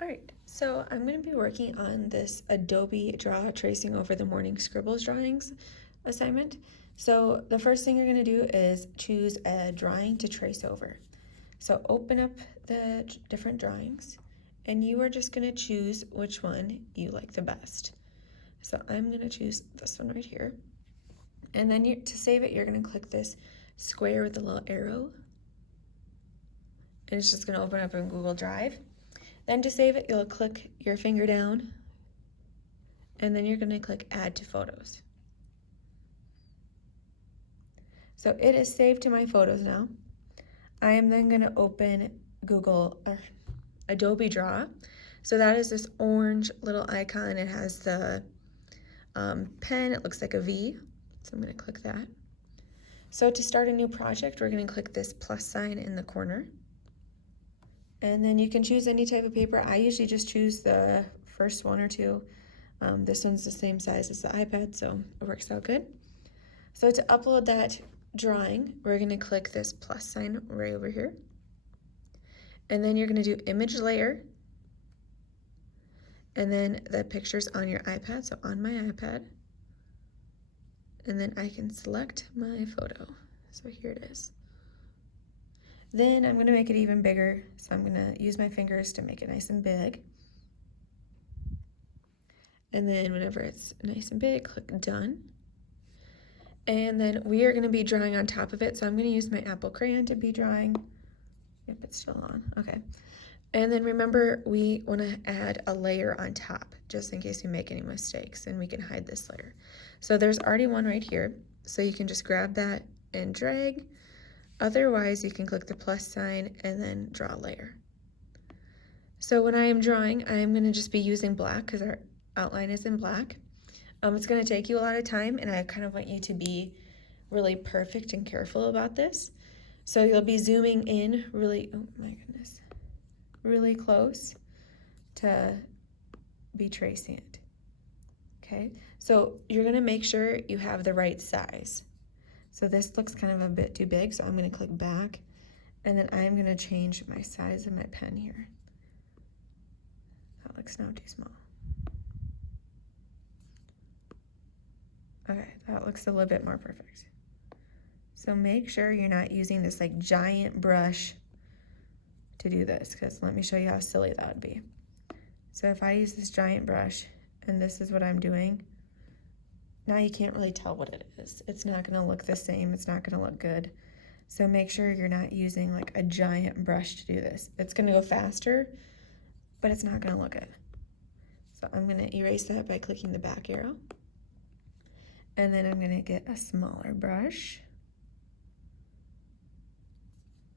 Alright, so I'm going to be working on this Adobe Draw Tracing Over the Morning Scribbles Drawings assignment. So the first thing you're going to do is choose a drawing to trace over. So open up the different drawings and you are just going to choose which one you like the best. So I'm going to choose this one right here. And then to save it, you're going to click this square with the little arrow. And it's just going to open up in Google Drive. Then to save it, you'll click your finger down, and then you're going to click Add to Photos. So it is saved to my photos now. I am then going to open Adobe Draw. So that is this orange little icon. It has the pen. It looks like a V. So I'm going to click that. So to start a new project, we're going to click this plus sign in the corner. And then you can choose any type of paper. I usually just choose the first one or two. This one's the same size as the iPad, so it works out good. So to upload that drawing, we're going to click this plus sign right over here. And then you're going to do image layer. And then the picture's on your iPad, so on my iPad. And then I can select my photo. So here it is. Then I'm going to make it even bigger, so I'm going to use my fingers to make it nice and big. And then whenever it's nice and big, click done. And then we are going to be drawing on top of it, so I'm going to use my Apple crayon to be drawing. Yep, it's still on. Okay. And then remember, we want to add a layer on top, just in case we make any mistakes, and we can hide this layer. So there's already one right here, so you can just grab that and drag. Otherwise, you can click the plus sign and then draw a layer. So when I am drawing, I am going to just be using black because our outline is in black. It's going to take you a lot of time, and I kind of want you to be really perfect and careful about this. So you'll be zooming in really, oh my goodness, really close to be tracing it. Okay, so you're going to make sure you have the right size. So this looks kind of a bit too big, so I'm going to click back, and then I'm going to change my size of my pen here. That looks now too small. Okay, that looks a little bit more perfect. So make sure you're not using this like giant brush to do this, because let me show you how silly that would be. So if I use this giant brush, and this is what I'm doing, now you can't really tell what it is. It's not going to look the same. It's not going to look good. So make sure you're not using like a giant brush to do this. It's going to go faster, but it's not going to look good. So I'm going to erase that by clicking the back arrow. And then I'm going to get a smaller brush.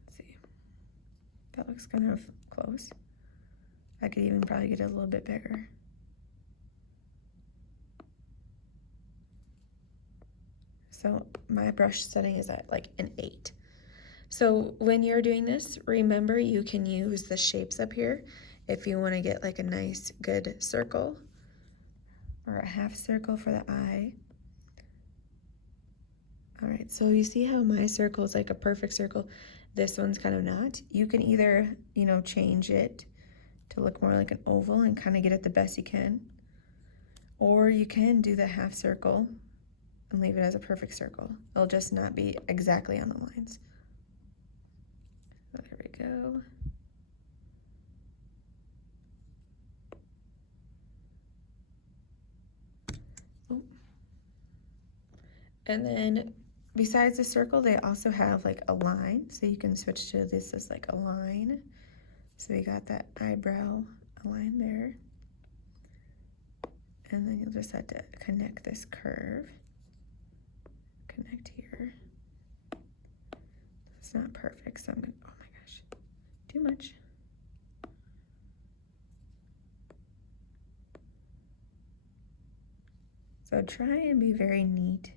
Let's see. That looks kind of close. I could even probably get it a little bit bigger. So my brush setting is at like an 8. So when you're doing this, remember you can use the shapes up here if you want to get like a nice good circle or a half circle for the eye. All right, so you see how my circle is like a perfect circle. This one's kind of not. You can either, change it to look more like an oval and kind of get it the best you can. Or you can do the half circle and leave it as a perfect circle. It'll just not be exactly on the lines. There we go. Oh. And then besides the circle, they also have like a line. So you can switch to this as like a line. So we got that eyebrow line there. And then you'll just have to connect this curve. Connect here. It's not perfect, so I'm gonna, oh my gosh, too much. So try and be very neat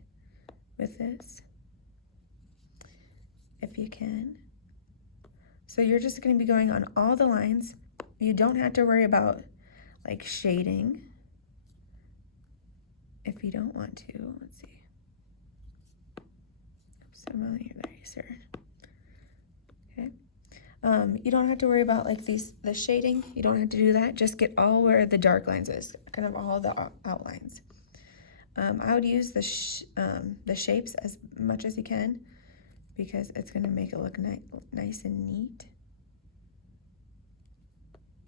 with this, if you can. So you're just gonna be going on all the lines. You don't have to worry about like shading if you don't want to. Let's see. Oops, I'm on the eraser. Okay. You don't have to worry about like the shading. You don't have to do that. Just get all where the dark lines is, kind of all the outlines. I would use the shapes as much as you can because it's going to make it look nice and neat.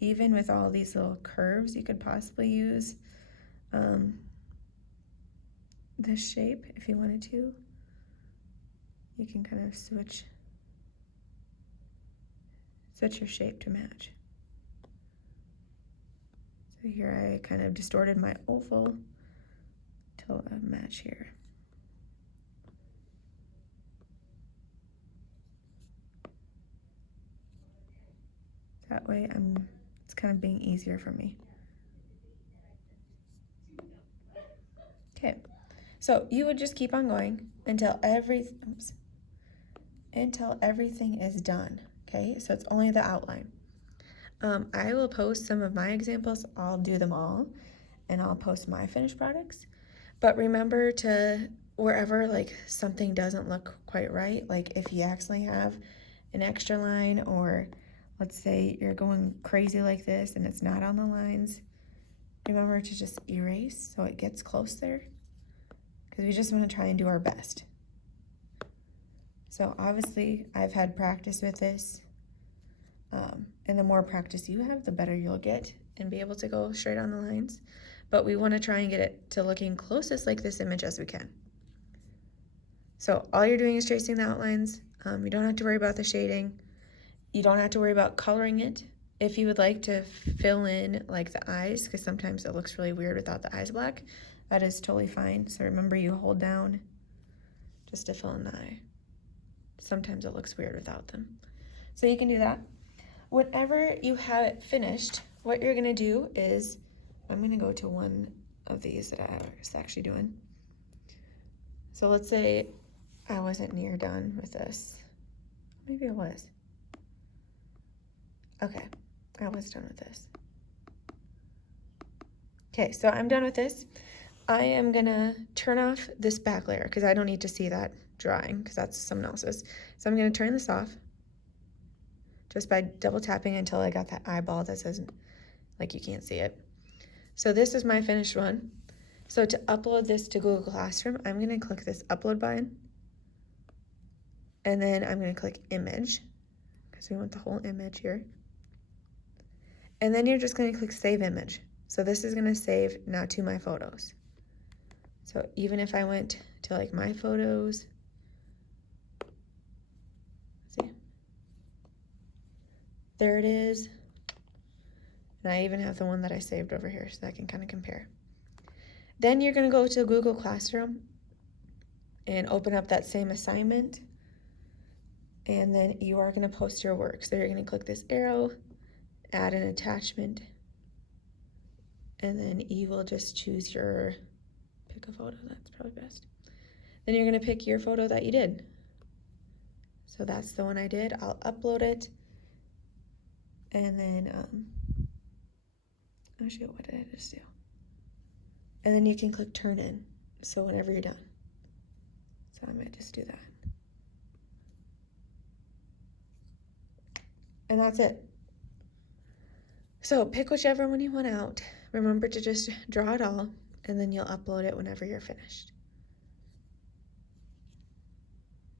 Even with all these little curves, you could possibly use this shape if you wanted to. You can kind of switch your shape to match. So here I kind of distorted my oval to match here. That way it's kind of being easier for me. Okay, so you would just keep on going until everything is done. Okay, so it's only the outline. I will post some of my examples. I'll do them all, and I'll post my finished products. But remember to, wherever like something doesn't look quite right, like if you accidentally have an extra line, or let's say you're going crazy like this and it's not on the lines, remember to just erase so it gets close there, because we just want to try and do our best. So obviously I've had practice with this, and the more practice you have, the better you'll get and be able to go straight on the lines. But we want to try and get it to looking closest like this image as we can. So all you're doing is tracing the outlines. You don't have to worry about the shading. You don't have to worry about coloring it. If you would like to fill in like the eyes, because sometimes it looks really weird without the eyes black, that is totally fine. So remember, you hold down just to fill in the eye. Sometimes it looks weird without them. So you can do that. Whenever you have it finished, what you're gonna do is, I'm gonna go to one of these that I was actually doing. So let's say I wasn't near done with this. Maybe I was. Okay, I was done with this. Okay, so I'm done with this. I am gonna turn off this back layer because I don't need to see that drawing because that's someone else's. So I'm gonna turn this off just by double tapping until I got that eyeball that says like you can't see it. So this is my finished one. So to upload this to Google Classroom, I'm gonna click this upload button, and then I'm gonna click image because we want the whole image here. And then you're just gonna click save image. So this is gonna save now to my photos. So even if I went to like my photos, see, there it is. And I even have the one that I saved over here so I can kind of compare. Then you're gonna go to Google Classroom and open up that same assignment. And then you are gonna post your work. So you're gonna click this arrow, add an attachment, and then you will just choose pick a photo, that's probably best. Then you're gonna pick your photo that you did. So that's the one I did. I'll upload it, and then, oh shoot, what did I just do? And then you can click turn in, so whenever you're done. So I might just do that. And that's it. So pick whichever one you want out. Remember to just draw it all, and then you'll upload it whenever you're finished.